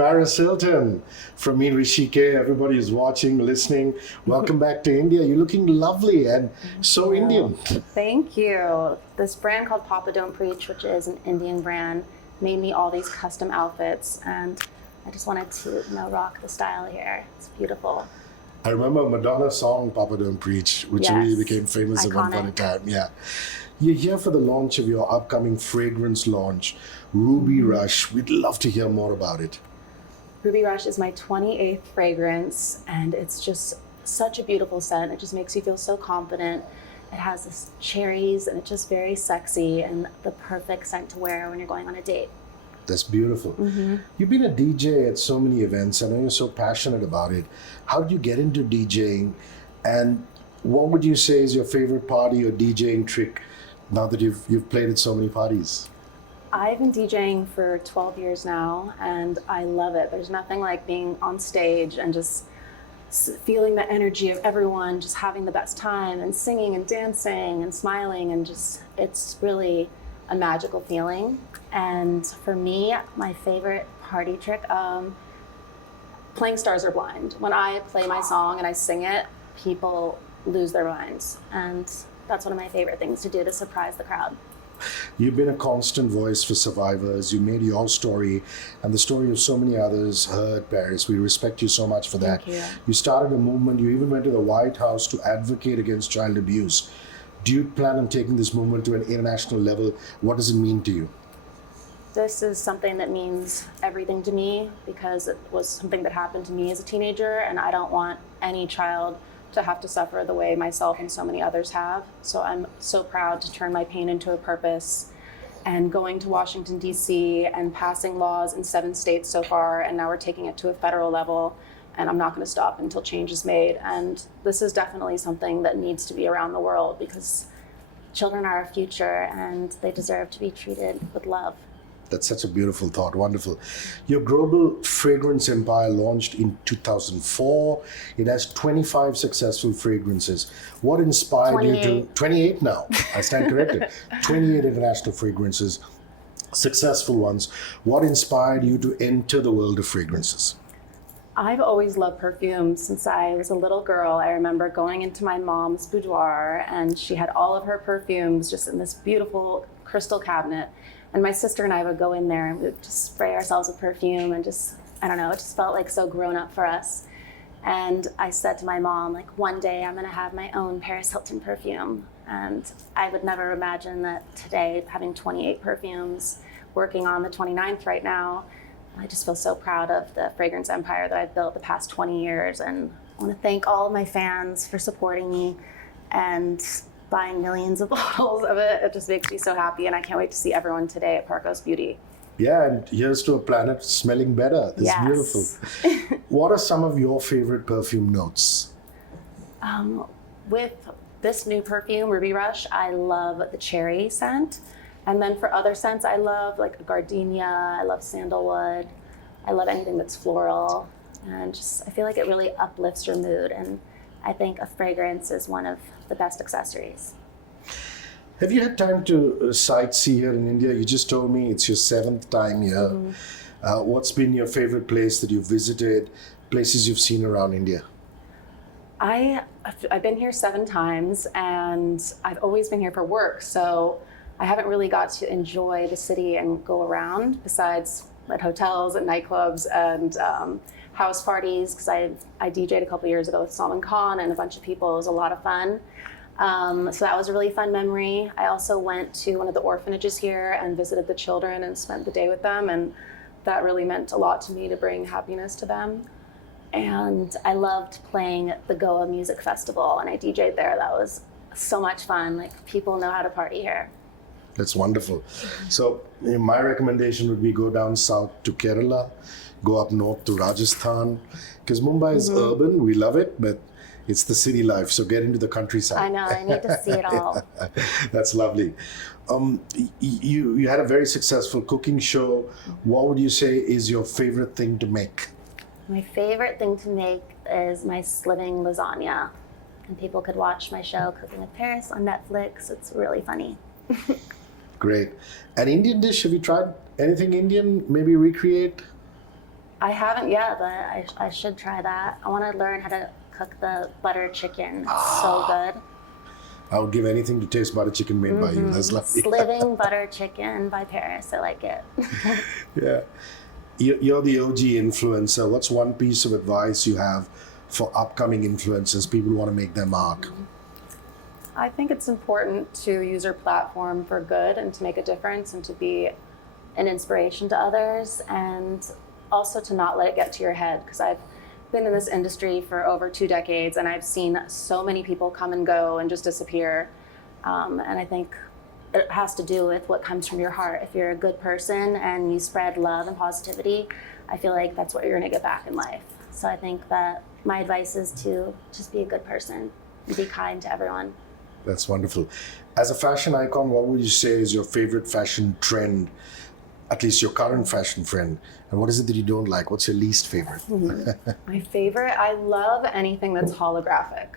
Paris Hilton from me, Hrishi K. Everybody is watching, listening. Welcome back to India. You're looking lovely and so Indian. Thank you. This brand called Papa Don't Preach, which is an Indian brand, made me all these custom outfits, and I just wanted to, rock the style here. It's beautiful. I remember Madonna's song Papa Don't Preach, which really became famous at one point in time. Yeah. You're here for the launch of your upcoming fragrance launch, Ruby Rush. We'd love to hear more about it. Ruby Rush is my 28th fragrance, and it's just such a beautiful scent. It just makes you feel so confident. It has this cherries, and it's just very sexy and the perfect scent to wear when you're going on a date. That's beautiful. You've been a DJ at so many events. I know you're so passionate about it. How did you get into DJing? And what would you say is your favorite party or DJing trick now that you've played at so many parties? I've been DJing for 12 years now, and I love it. There's nothing like being on stage and just feeling the energy of everyone, just having the best time and singing and dancing and smiling, and just, it's really a magical feeling. And for me, my favorite party trick, playing Stars Are Blind. When I play my song and I sing it, people lose their minds. And that's one of my favorite things to do, to surprise the crowd. You've been a constant voice for survivors. You made your story and the story of so many others heard, Paris. We respect you so much for that. Thank you. You started a movement. You even went to the White House to advocate against child abuse. Do you plan on taking this movement to an international level? What does it mean to you? This is something that means everything to me, because it was something that happened to me as a teenager, and I don't want any child to have to suffer the way myself and so many others have. So I'm so proud to turn my pain into a purpose, and going to Washington, D.C. and passing laws in 7 states so far, and now we're taking it to a federal level, and I'm not going to stop until change is made. And this is definitely something that needs to be around the world, because children are our future and they deserve to be treated with love. That's such a beautiful thought. Wonderful. Your global fragrance empire launched in 2004. It has 25 successful fragrances. What inspired you to... 28 now. I stand corrected. 28 international fragrances, successful ones. What inspired you to enter the world of fragrances? I've always loved perfume since I was a little girl. I remember going into my mom's boudoir, and she had all of her perfumes just in this beautiful crystal cabinet. And my sister and I would go in there and we would just spray ourselves with perfume, and just, I don't know, it just felt like so grown up for us. And I said to my mom, like, one day I'm gonna have my own Paris Hilton perfume. And I would never imagine that today, having 28 perfumes, working on the 29th right now, I just feel so proud of the fragrance empire that I've built the past 20 years. And I wanna thank all of my fans for supporting me and buying millions of bottles of it. It just makes me so happy, and I can't wait to see everyone today at Parcos Beauty. Yeah, and here's to a planet smelling better. It's beautiful. What are some of your favorite perfume notes? With this new perfume, Ruby Rush, I love the cherry scent. And then for other scents, I love like gardenia, I love sandalwood, I love anything that's floral. And just, I feel like it really uplifts your mood. And I think a fragrance is one of the best accessories. Have you had time to sightsee here in India? You just told me it's your 7th time here. What's been your favorite place that you've visited, places you've seen around India? I've been here 7 times, and I've always been here for work. So I haven't really got to enjoy the city and go around, besides at hotels and nightclubs and house parties, because I DJ'd a couple years ago with Salman Khan and a bunch of people. It was a lot of fun. So that was a really fun memory. I also went to one of the orphanages here and visited the children and spent the day with them, and that really meant a lot to me, to bring happiness to them. And I loved playing at the Goa Music Festival, and I DJ'd there. That was so much fun. Like, people know how to party here. That's wonderful. So my recommendation would be go down south to Kerala, go up north to Rajasthan, because Mumbai is urban, we love it, but it's the city life, so get into the countryside. I know, I need to see it all. That's lovely. You had a very successful cooking show. What would you say is your favorite thing to make? My favorite thing to make is my living lasagna. And people could watch my show, Cooking with Paris, on Netflix. It's really funny. Great. An Indian dish, have you tried anything Indian, maybe recreate? I haven't yet, but I should try that. I want to learn how to cook the butter chicken. It's so good. I would give anything to taste butter chicken made by you. That's lovely. Living butter chicken by Paris. I like it. Yeah. You're the OG influencer. What's one piece of advice you have for upcoming influencers, people who want to make their mark? I think it's important to use your platform for good and to make a difference and to be an inspiration to others, and also to not let it get to your head, because I've been in this industry for over 2 decades and I've seen so many people come and go and just disappear. And I think it has to do with what comes from your heart. If you're a good person and you spread love and positivity, I feel like that's what you're going to get back in life. So I think that my advice is to just be a good person and be kind to everyone. That's wonderful. As a fashion icon, what would you say is your favorite fashion trend, at least your current fashion trend? And what is it that you don't like? What's your least favorite? My favorite, I love anything that's holographic.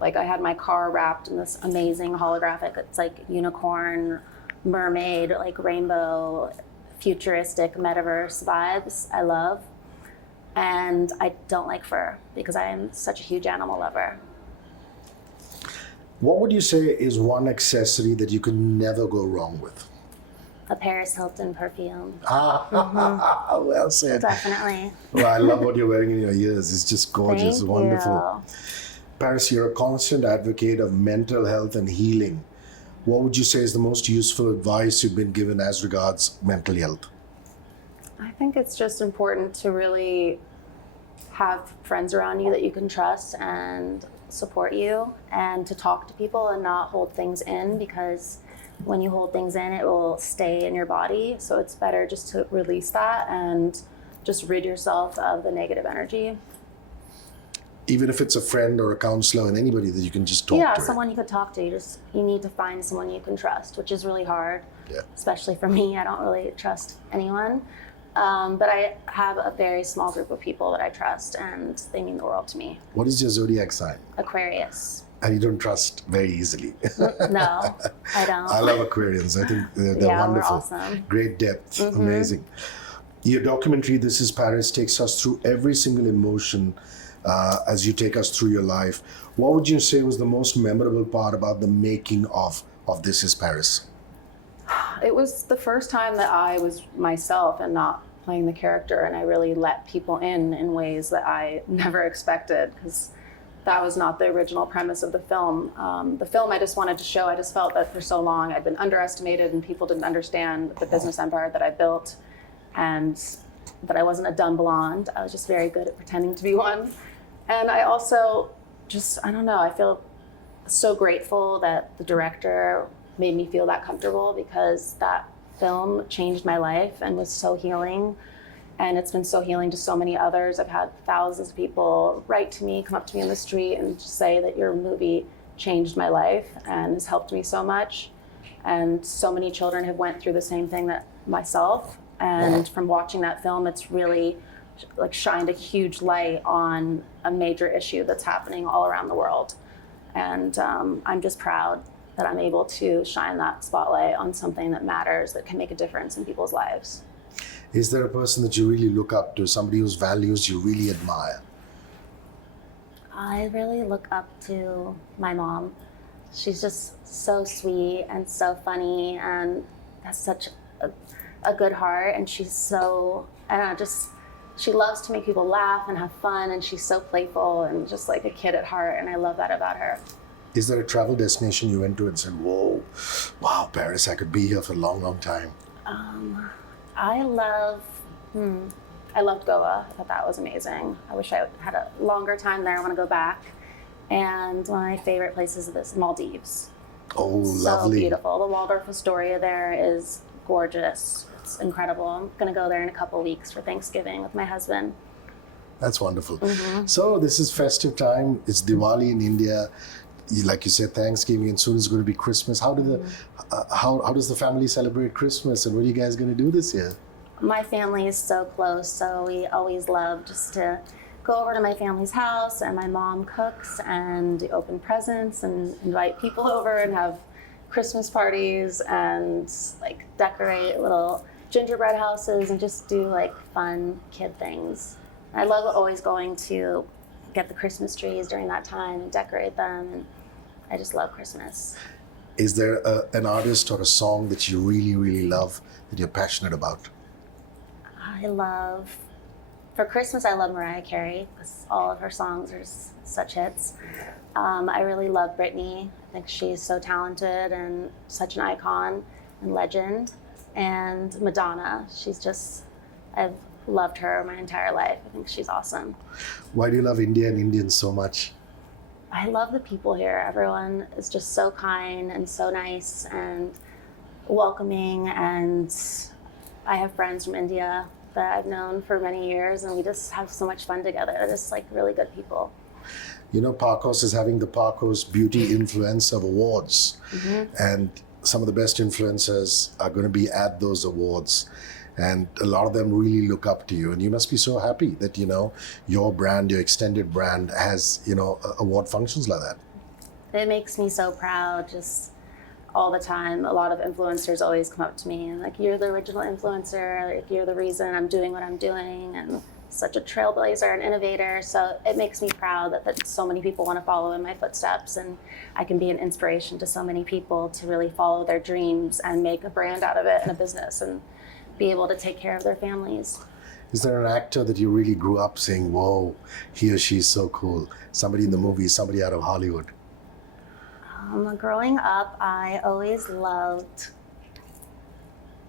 Like I had my car wrapped in this amazing holographic. It's like unicorn, mermaid, like rainbow, futuristic metaverse vibes. I love. And I don't like fur because I am such a huge animal lover. What would you say is one accessory that you could never go wrong with? A Paris Hilton perfume. Well said. Definitely. Well, I love what you're wearing in your ears. It's just gorgeous, Thank wonderful. you. Paris, you're a constant advocate of mental health and healing. What would you say is the most useful advice you've been given as regards mental health? I think it's just important to really have friends around you that you can trust and support you, and to talk to people and not hold things in, because when you hold things in, it will stay in your body. So it's better just to release that and just rid yourself of the negative energy. Even if it's a friend or a counselor and anybody that you can just talk to. Yeah, someone you could talk to. You need to find someone you can trust, which is really hard. Yeah. Especially for me, I don't really trust anyone. But I have a very small group of people that I trust, and they mean the world to me. What is your zodiac sign? Aquarius. And you don't trust very easily. No, I don't. I love Aquarians. I think they're Yeah, wonderful. we're awesome. Great depth. Amazing. Your documentary, This is Paris, takes us through every single emotion as you take us through your life. What would you say was the most memorable part about the making of This is Paris? It was the first time that I was myself and not playing the character, and I really let people in ways that I never expected, because that was not the original premise of the film. The film I just wanted to show, I just felt that for so long I'd been underestimated and people didn't understand the business empire that I built, and that I wasn't a dumb blonde. I was just very good at pretending to be one. And I also just, I don't know, I feel so grateful that the director made me feel that comfortable, because that film changed my life and was so healing. And it's been so healing to so many others. I've had thousands of people write to me, come up to me in the street and just say that your movie changed my life and has helped me so much. And so many children have went through the same thing that myself. And from watching that film, it's really like shined a huge light on a major issue that's happening all around the world. And I'm just proud that I'm able to shine that spotlight on something that matters, that can make a difference in people's lives. Is there a person that you really look up to, somebody whose values you really admire? I really look up to my mom. She's just so sweet and so funny and has such a good heart. And she's so, I don't know, just, she loves to make people laugh and have fun. And she's so playful and just like a kid at heart. And I love that about her. Is there a travel destination you went to and said, whoa, wow, Paris, I could be here for a long, long time? I loved Goa. I thought that was amazing. I wish I had a longer time there. I want to go back. And one of my favorite places is Maldives. Oh, So lovely. beautiful. The Waldorf Astoria there is gorgeous. It's incredible. I'm going to go there in a couple weeks for Thanksgiving with my husband. That's wonderful. So this is festive time. It's Diwali in India. Like you said, Thanksgiving, and soon it's going to be Christmas. How does the family celebrate Christmas, and what are you guys going to do this year? My family is so close, so we always love just to go over to my family's house, and my mom cooks and open presents and invite people over and have Christmas parties and like decorate little gingerbread houses and just do like fun kid things. I love always going to get the Christmas trees during that time and decorate them, and I just love Christmas. Is there an artist or a song that you really, really love that you're passionate about? For Christmas, I love Mariah Carey because all of her songs are such hits. I really love Britney. I think she's so talented and such an icon and legend. And Madonna, I've loved her my entire life. I think she's awesome. Why do you love India and Indians so much? I love the people here. Everyone is just so kind and so nice and welcoming. And I have friends from India that I've known for many years, and we just have so much fun together. They're just like really good people. You know, Parcos is having the Parcos Beauty Influencer Awards, and some of the best influencers are going to be at those awards. And a lot of them really look up to you, and you must be so happy that, you know, your brand, your extended brand has, you know, award functions like that. It makes me so proud just all the time. A lot of influencers always come up to me and like, you're the original influencer, like you're the reason I'm doing what I'm doing, and such a trailblazer and innovator. So it makes me proud that so many people want to follow in my footsteps, and I can be an inspiration to so many people to really follow their dreams and make a brand out of it and a business and be able to take care of their families. Is there an actor that you really grew up saying, whoa, he or she is so cool? Somebody in the movies, somebody out of Hollywood? Growing up, I always loved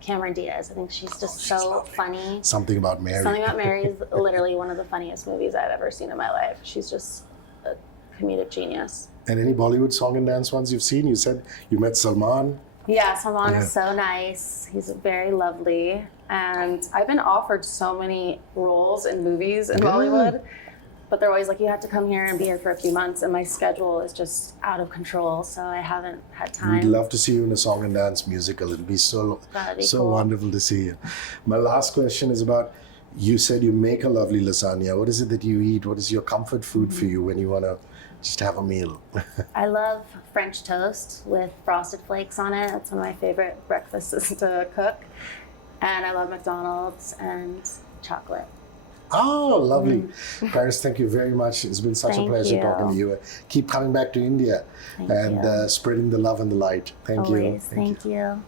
Cameron Diaz. I think she's just so funny. Something About Mary. Something About Mary is literally one of the funniest movies I've ever seen in my life. She's just a comedic genius. And any Bollywood song and dance ones you've seen? You said you met Salman. Yeah, Salman is so nice. He's very lovely. And I've been offered so many roles in movies in Bollywood, but they're always like, you have to come here and be here for a few months, and my schedule is just out of control, so I haven't had time. We'd love to see you in a song and dance musical. It'd be so Cool. wonderful to see you. My last question is about, you said you make a lovely lasagna. What is it that you eat? What is your comfort food for you when you want to just have a meal? I love French toast with frosted flakes on it. That's one of my favorite breakfasts to cook. And I love McDonald's and chocolate. Oh, lovely. Paris, thank you very much. It's been such a pleasure talking to you. Keep coming back to India and spreading the love and the light. Thank you. Thank you.